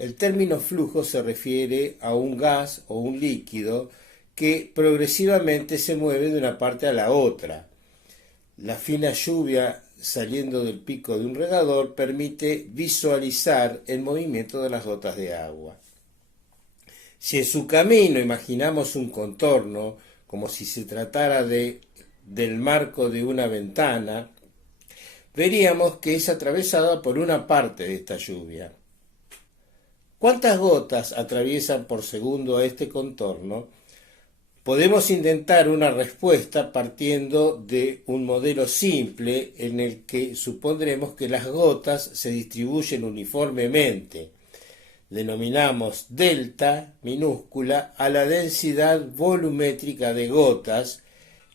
El término flujo se refiere a un gas o un líquido que progresivamente se mueve de una parte a la otra. La fina lluvia saliendo del pico de un regador permite visualizar el movimiento de las gotas de agua. Si en su camino imaginamos un contorno, como si se tratara del marco de una ventana, veríamos que es atravesada por una parte de esta lluvia. ¿Cuántas gotas atraviesan por segundo este contorno? Podemos intentar una respuesta partiendo de un modelo simple en el que supondremos que las gotas se distribuyen uniformemente. Denominamos delta minúscula a la densidad volumétrica de gotas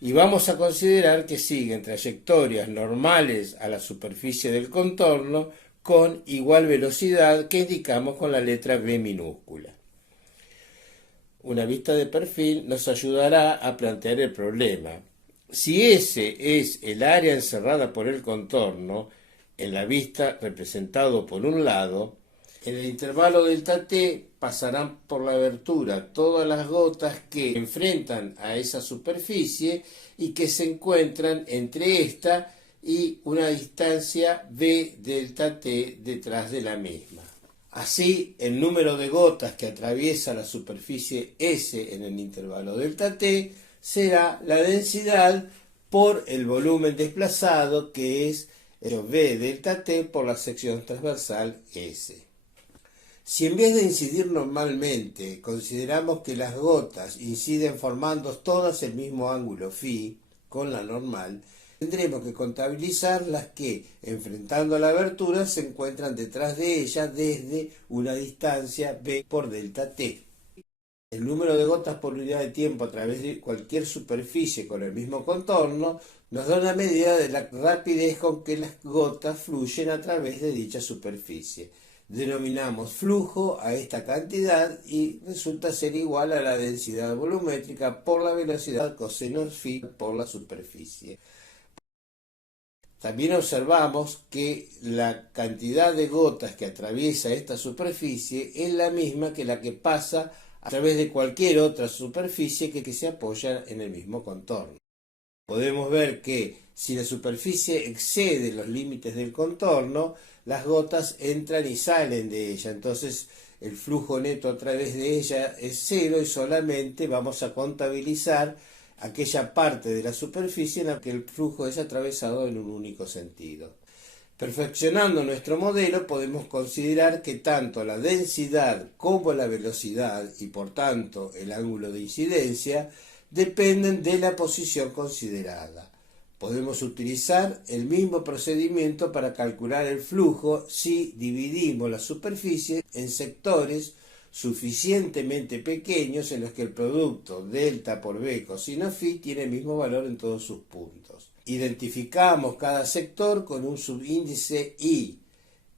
y vamos a considerar que siguen trayectorias normales a la superficie del contorno con igual velocidad que indicamos con la letra B minúscula. Una vista de perfil nos ayudará a plantear el problema. Si ese es el área encerrada por el contorno, en la vista representado por un lado, en el intervalo delta t pasarán por la abertura todas las gotas que enfrentan a esa superficie y que se encuentran entre esta y una distancia b delta t detrás de la misma. Así, el número de gotas que atraviesa la superficie S en el intervalo delta t será la densidad por el volumen desplazado, que es V delta t por la sección transversal S. Si en vez de incidir normalmente consideramos que las gotas inciden formando todas el mismo ángulo φ con la normal, tendremos que contabilizar las que, enfrentando a la abertura, se encuentran detrás de ella desde una distancia b por delta t. El número de gotas por unidad de tiempo a través de cualquier superficie con el mismo contorno nos da una medida de la rapidez con que las gotas fluyen a través de dicha superficie. Denominamos flujo a esta cantidad y resulta ser igual a la densidad volumétrica por la velocidad coseno φ por la superficie. También observamos que la cantidad de gotas que atraviesa esta superficie es la misma que la que pasa a través de cualquier otra superficie que se apoya en el mismo contorno. Podemos ver que si la superficie excede los límites del contorno, las gotas entran y salen de ella, entonces el flujo neto a través de ella es cero y solamente vamos a contabilizar aquella parte de la superficie en la que el flujo es atravesado en un único sentido. Perfeccionando nuestro modelo podemos considerar que tanto la densidad como la velocidad y por tanto el ángulo de incidencia dependen de la posición considerada. Podemos utilizar el mismo procedimiento para calcular el flujo si dividimos la superficie en sectores suficientemente pequeños en los que el producto delta por b cosino φ tiene el mismo valor en todos sus puntos. Identificamos cada sector con un subíndice i,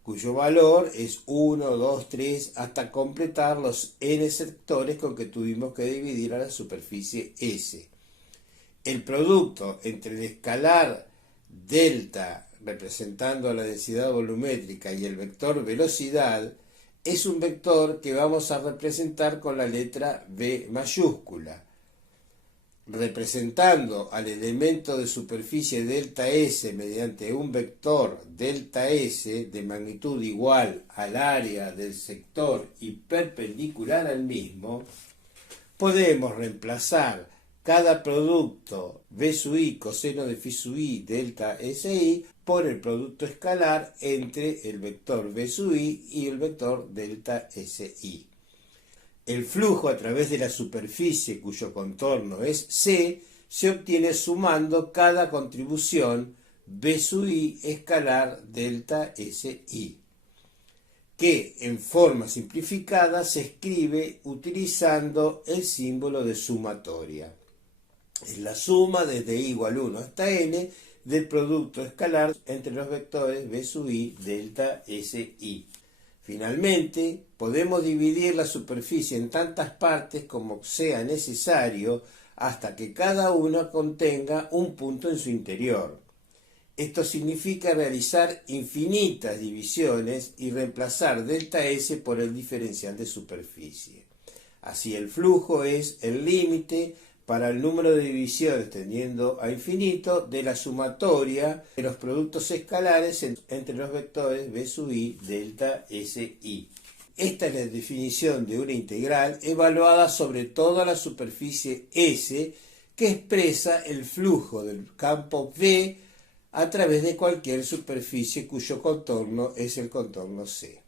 cuyo valor es 1, 2, 3, hasta completar los n sectores con que tuvimos que dividir a la superficie S. El producto entre el escalar delta, representando la densidad volumétrica, y el vector velocidad, es un vector que vamos a representar con la letra B mayúscula. Representando al elemento de superficie delta S mediante un vector delta S de magnitud igual al área del sector y perpendicular al mismo, podemos reemplazar cada producto B sub i coseno de phi sub i delta SI por el producto escalar entre el vector B sub i y el vector delta SI. El flujo a través de la superficie cuyo contorno es C se obtiene sumando cada contribución B sub i escalar delta SI, que en forma simplificada se escribe utilizando el símbolo de sumatoria. Es la suma desde i igual 1 hasta n del producto escalar entre los vectores B sub i delta SI. Finalmente, podemos dividir la superficie en tantas partes como sea necesario hasta que cada una contenga un punto en su interior. Esto significa realizar infinitas divisiones y reemplazar delta S por el diferencial de superficie. Así el flujo es el límite para el número de divisiones tendiendo a infinito de la sumatoria de los productos escalares entre los vectores b sub i delta s i. Esta es la definición de una integral evaluada sobre toda la superficie S que expresa el flujo del campo V a través de cualquier superficie cuyo contorno es el contorno C.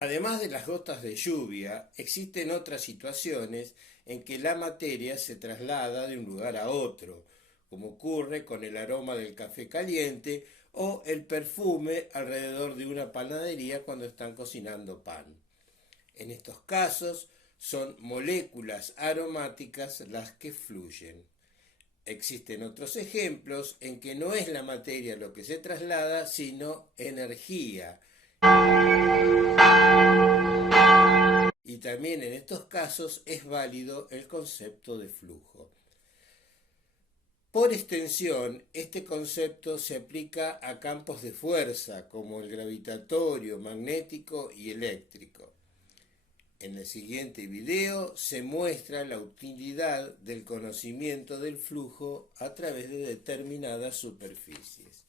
Además de las gotas de lluvia, existen otras situaciones en que la materia se traslada de un lugar a otro, como ocurre con el aroma del café caliente o el perfume alrededor de una panadería cuando están cocinando pan. En estos casos son moléculas aromáticas las que fluyen. Existen otros ejemplos en que no es la materia lo que se traslada, sino energía. Y también en estos casos es válido el concepto de flujo. Por extensión, este concepto se aplica a campos de fuerza como el gravitatorio, magnético y eléctrico. En el siguiente video se muestra la utilidad del conocimiento del flujo a través de determinadas superficies.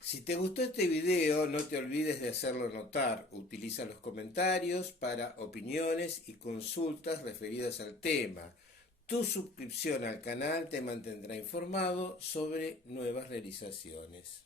Si te gustó este video, no te olvides de hacerlo notar. Utiliza los comentarios para opiniones y consultas referidas al tema. Tu suscripción al canal te mantendrá informado sobre nuevas realizaciones.